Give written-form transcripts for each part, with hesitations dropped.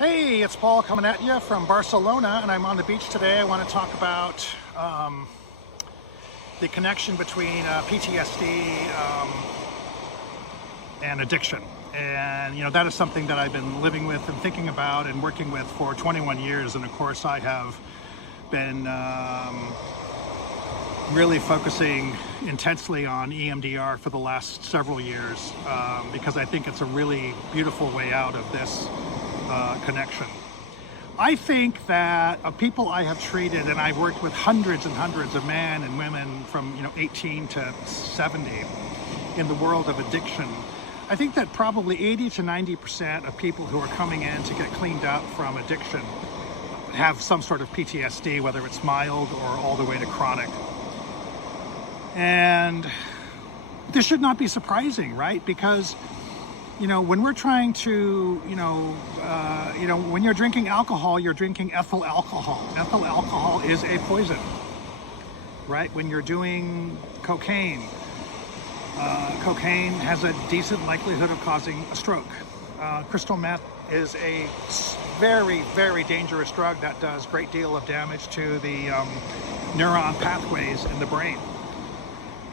Hey, it's Paul coming at you from Barcelona, and I'm on the beach today. I want to talk about the connection between PTSD and addiction. And, that is something that I've been living with and thinking about and working with for 21 years. And of course, I have been really focusing intensely on EMDR for the last several years because I think it's a really beautiful way out of this connection. I think that people I have treated, and I've worked with hundreds and hundreds of men and women from 18 to 70 in the world of addiction. I think that probably 80 to 90% of people who are coming in to get cleaned up from addiction have some sort of PTSD, whether it's mild or all the way to chronic. And this should not be surprising, right? Because when we're trying to, when you're drinking alcohol, you're drinking ethyl alcohol. Ethyl alcohol is a poison, right? When you're doing cocaine, cocaine has a decent likelihood of causing a stroke. Crystal meth is a very, very dangerous drug that does a great deal of damage to the neuron pathways in the brain.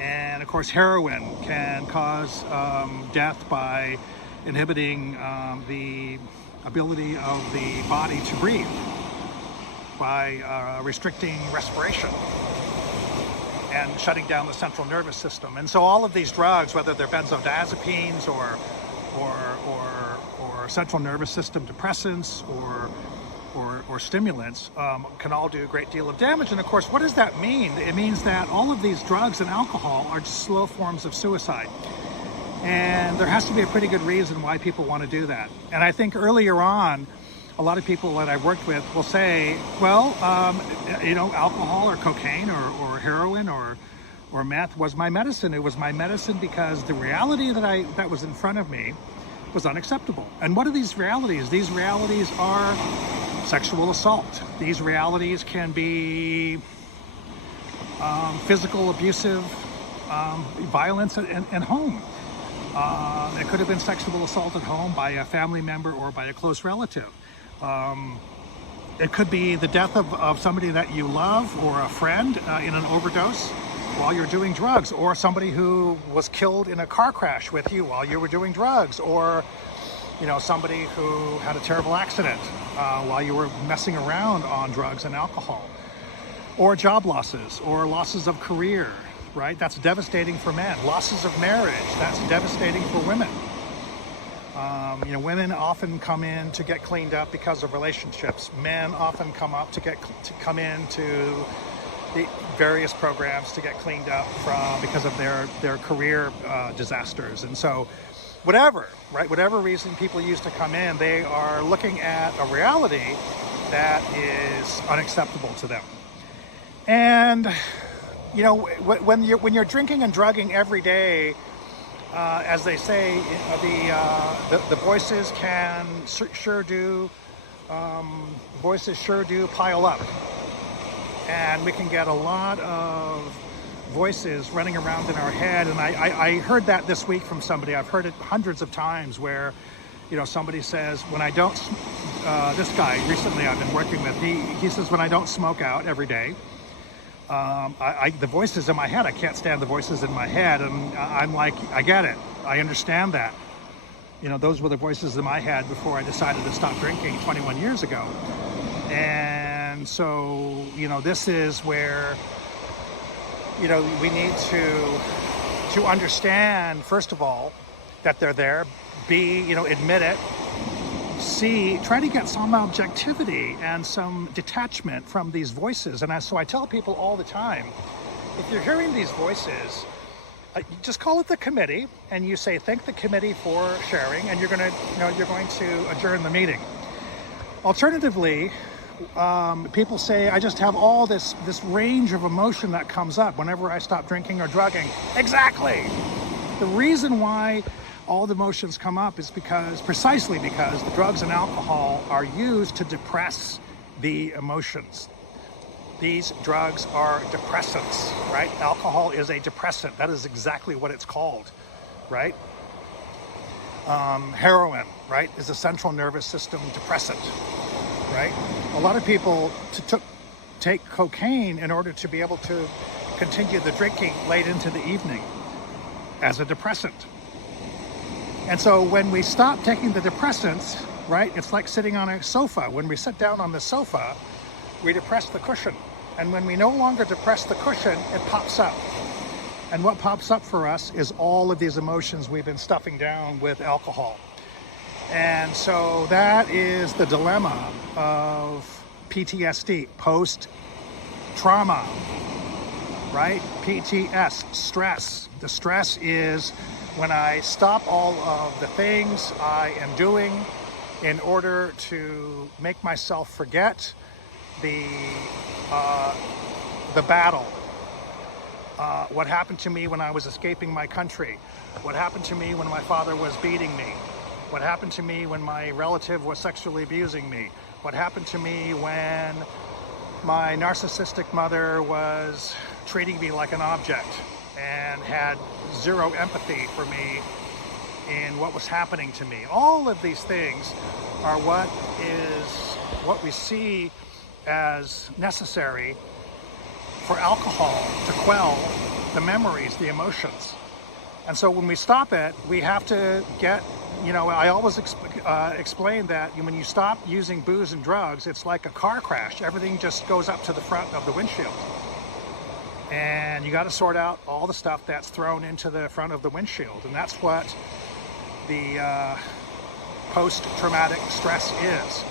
And of course, heroin can cause death by inhibiting the ability of the body to breathe, by restricting respiration and shutting down the central nervous system. And so all of these drugs, whether they're benzodiazepines or central nervous system depressants or stimulants, can all do a great deal of damage. And of course, what does that mean? It means that all of these drugs and alcohol are just slow forms of suicide. And there has to be a pretty good reason why people want to do that. And I think earlier on, a lot of people that I've worked with will say, well, alcohol or cocaine or heroin or meth was my medicine. It was my medicine because the reality that was in front of me was unacceptable. And what are these realities? These realities are sexual assault. These realities can be physical, abusive violence at home. It could have been sexual assault at home by a family member or by a close relative. It could be the death of somebody that you love or a friend in an overdose while you're doing drugs, or somebody who was killed in a car crash with you while you were doing drugs, or somebody who had a terrible accident while you were messing around on drugs and alcohol, or job losses or losses of career, right? That's devastating for men. Losses of marriage, that's devastating for women. Women often come in to get cleaned up because of relationships. Men often come come into the various programs to get cleaned up because of their career disasters. And so whatever reason people use to come in, they are looking at a reality that is unacceptable to them. And when you're drinking and drugging every day, as they say, the voices sure do pile up, and we can get a lot of voices running around in our head. And I heard that this week from somebody. I've heard it hundreds of times where somebody says, when I don't, this guy recently I've been working with, he says, when I don't smoke out every day, the voices in my head, I can't stand the voices in my head. And I'm like, I get it. I understand that. Those were the voices in my head before I decided to stop drinking 21 years ago. And so, this is where, we need to understand, first of all, that they're there. B, admit it. C, try to get some objectivity and some detachment from these voices. And so I tell people all the time, if you're hearing these voices, just call it the committee, and you say, thank the committee for sharing, and you're going to adjourn the meeting. Alternatively, people say, I just have all this range of emotion that comes up whenever I stop drinking or drugging. Exactly. The reason why all the emotions come up is precisely because the drugs and alcohol are used to depress the emotions. These drugs are depressants, right? Alcohol is a depressant. That is exactly what it's called, right? Heroin, right, is a central nervous system depressant, right? A lot of people take cocaine in order to be able to continue the drinking late into the evening as a depressant. And so when we stop taking the depressants, right, it's like sitting on a sofa. When we sit down on the sofa, we depress the cushion. And when we no longer depress the cushion, it pops up. And what pops up for us is all of these emotions we've been stuffing down with alcohol. And so that is the dilemma of PTSD, post-trauma, right? PTS, stress. The stress is when I stop all of the things I am doing in order to make myself forget the battle. What happened to me when I was escaping my country? What happened to me when my father was beating me? What happened to me when my relative was sexually abusing me? What happened to me when my narcissistic mother was treating me like an object and had zero empathy for me in what was happening to me? All of these things are what we see as necessary for alcohol to quell the memories, the emotions. And so when we stop it, we have to get, I always explain that when you stop using booze and drugs, it's like a car crash. Everything just goes up to the front of the windshield. And you got to sort out all the stuff that's thrown into the front of the windshield. And that's what the post-traumatic stress is.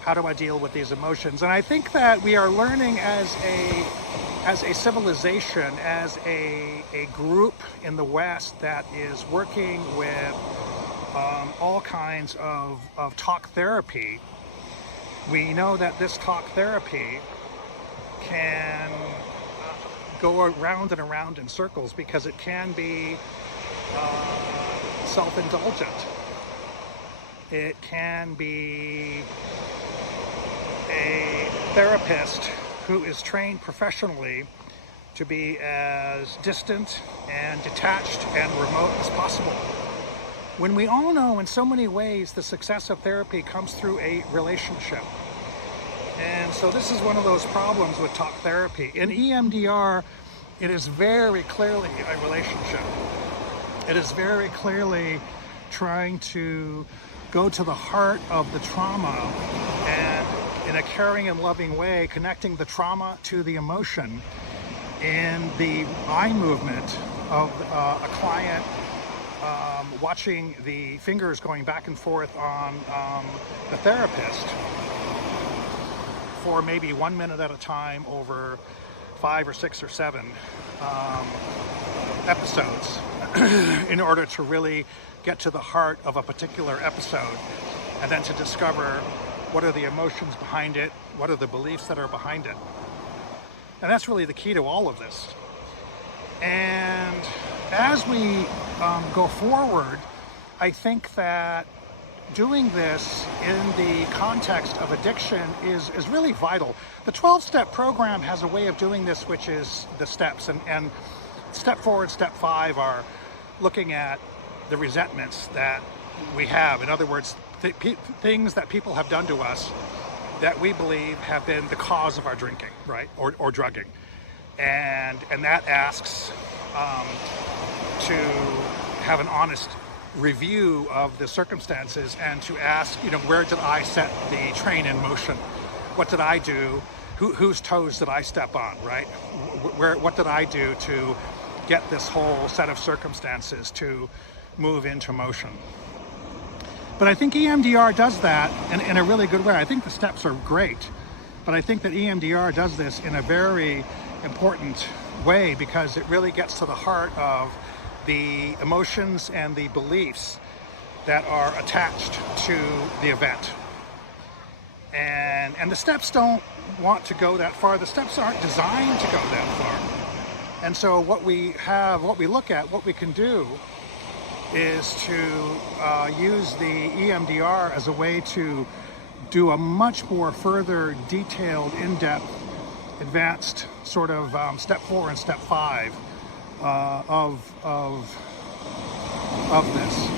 How do I deal with these emotions? And I think that we are learning as a civilization, as a group in the West that is working with all kinds of talk therapy. We know that this talk therapy can go around and around in circles because it can be self-indulgent. It can be a therapist who is trained professionally to be as distant and detached and remote as possible. When we all know in so many ways the success of therapy comes through a relationship. And so this is one of those problems with talk therapy. In EMDR, it is very clearly a relationship. It is very clearly trying to go to the heart of the trauma and in a caring and loving way, connecting the trauma to the emotion in the eye movement of a client watching the fingers going back and forth on the therapist for maybe 1 minute at a time over 5 or 6 or 7 episodes in order to really get to the heart of a particular episode and then to discover what are the emotions behind it, what are the beliefs that are behind it. And that's really the key to all of this. And as we go forward, I think that doing this in the context of addiction is really vital. The 12-step program has a way of doing this, which is the steps. And step 4 and step 5 are looking at the resentments that we have. In other words, things that people have done to us that we believe have been the cause of our drinking, right, or drugging. And that asks to have an honest review of the circumstances and to ask, where did I set the train in motion? What did I do? Whose toes did I step on, right? What did I do to get this whole set of circumstances to move into motion? But I think EMDR does that in a really good way. I think the steps are great, but I think that EMDR does this in a very important way because it really gets to the heart of the emotions and the beliefs that are attached to the event. And the steps don't want to go that far. The steps aren't designed to go that far. And so what we look at, what we can do is to use the EMDR as a way to do a much more further detailed, in-depth, advanced sort of step 4 and step 5 of this.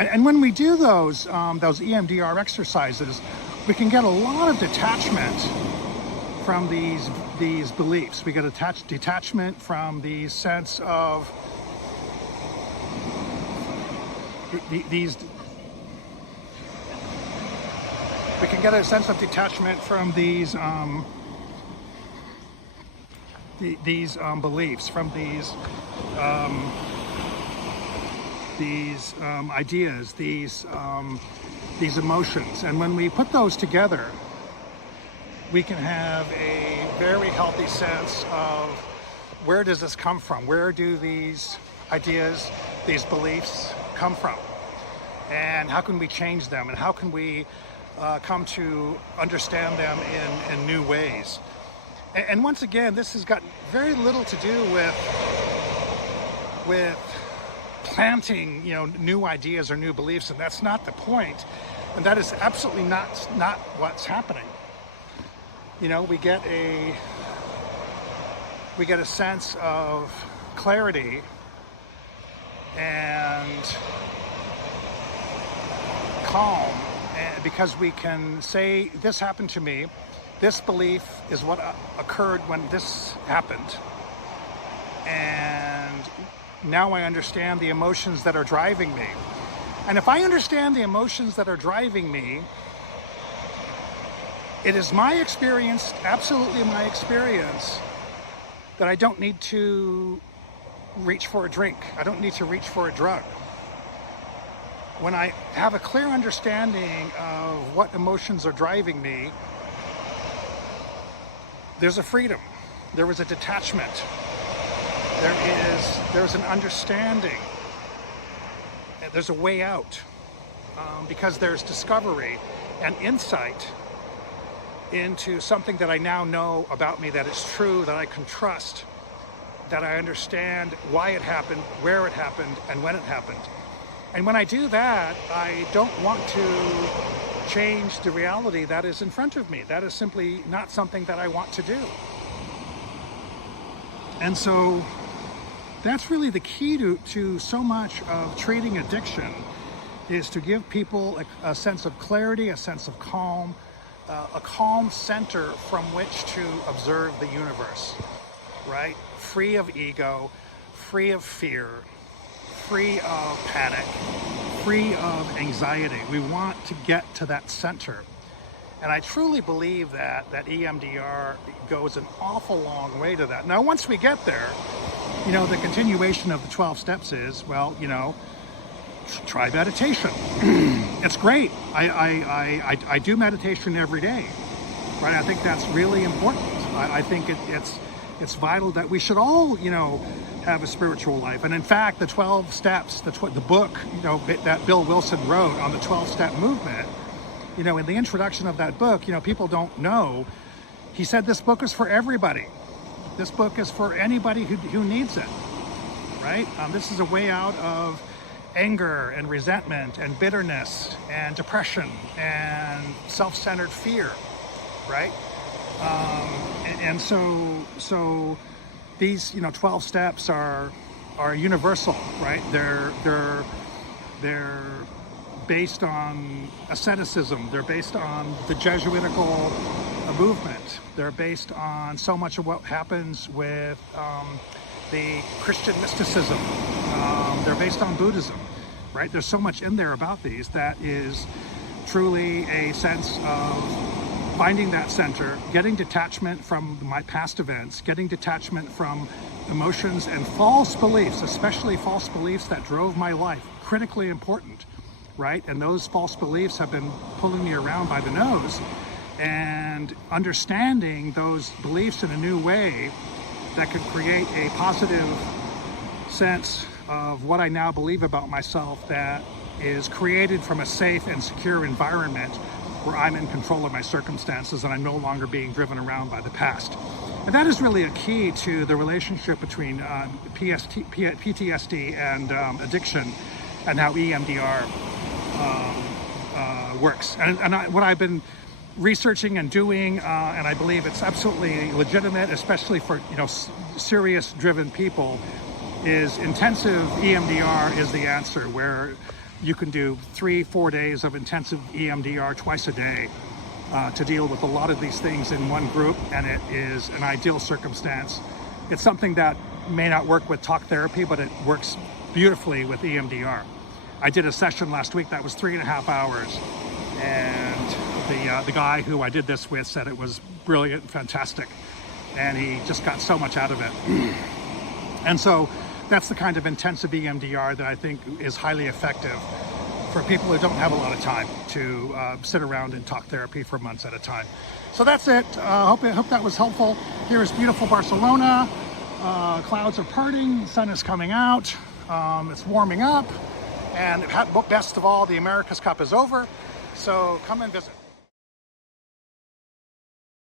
And when we do those EMDR exercises, we can get a lot of detachment from these beliefs. We get detachment from the sense of these. We can get a sense of detachment from these beliefs, from these ideas, these emotions. And when we put those together, we can have a very healthy sense of where does this come from? Where do these ideas, these beliefs come from? And how can we change them? And how can we come to understand them in new ways? And once again, this has got very little to do with planting, new ideas or new beliefs, and that's not the point. And that is absolutely not what's happening. We get a sense of clarity and calm, because we can say, this happened to me. This belief is what occurred when this happened. And now I understand the emotions that are driving me. And if I understand the emotions that are driving me, it is my experience, absolutely my experience, that I don't need to reach for a drink. I don't need to reach for a drug. When I have a clear understanding of what emotions are driving me, there's a freedom. There is a detachment. There's an understanding. There's a way out, because there's discovery and insight into something that I now know about me, that is true, that I can trust, that I understand why it happened, where it happened, and when it happened. And when I do that, I don't want to change the reality that is in front of me. That is simply not something that I want to do. And so that's really the key to so much of treating addiction, is to give people a sense of clarity, a sense of calm, a calm center from which to observe the universe, right? Free of ego, free of fear, free of panic, free of anxiety. We want to get to that center. And I truly believe that EMDR goes an awful long way to that. Now, once we get there, the continuation of the 12 steps is, try meditation. It's great. I do meditation every day, right? I think that's really important. I think it's vital that we should all, have a spiritual life. And in fact, the 12 steps, the book, that Bill Wilson wrote on the 12-step movement, in the introduction of that book, people don't know, he said this book is for everybody. This book is for anybody who needs it, right? This is a way out of anger and resentment and bitterness and depression and self-centered fear, right? And so these 12 steps are universal, right? They're based on asceticism. They're based on the Jesuitical movement. They're based on so much of what happens with the Christian mysticism. They're based on Buddhism, right? There's so much in there about these that is truly a sense of finding that center, getting detachment from my past events, getting detachment from emotions and false beliefs, especially false beliefs that drove my life. Critically important, right? And those false beliefs have been pulling me around by the nose. And understanding those beliefs in a new way that can create a positive sense of what I now believe about myself, that is created from a safe and secure environment where I'm in control of my circumstances and I'm no longer being driven around by the past. And that is really a key to the relationship between PTSD and addiction, and how EMDR works. And what I've been researching and doing, and I believe it's absolutely legitimate, especially for serious driven people, is intensive EMDR is the answer, where you can do 3-4 days of intensive EMDR twice a day to deal with a lot of these things in one group, and it is an ideal circumstance. It's something that may not work with talk therapy, but it works beautifully with EMDR. I did a session last week that was 3.5 hours, and the guy who I did this with said it was brilliant, fantastic, and he just got so much out of it. And so that's the kind of intensive EMDR that I think is highly effective for people who don't have a lot of time to sit around and talk therapy for months at a time. So that's it. Hope that was helpful. Here is beautiful Barcelona. Clouds are parting, the sun is coming out, it's warming up, and best of all, the America's Cup is over, so come and visit.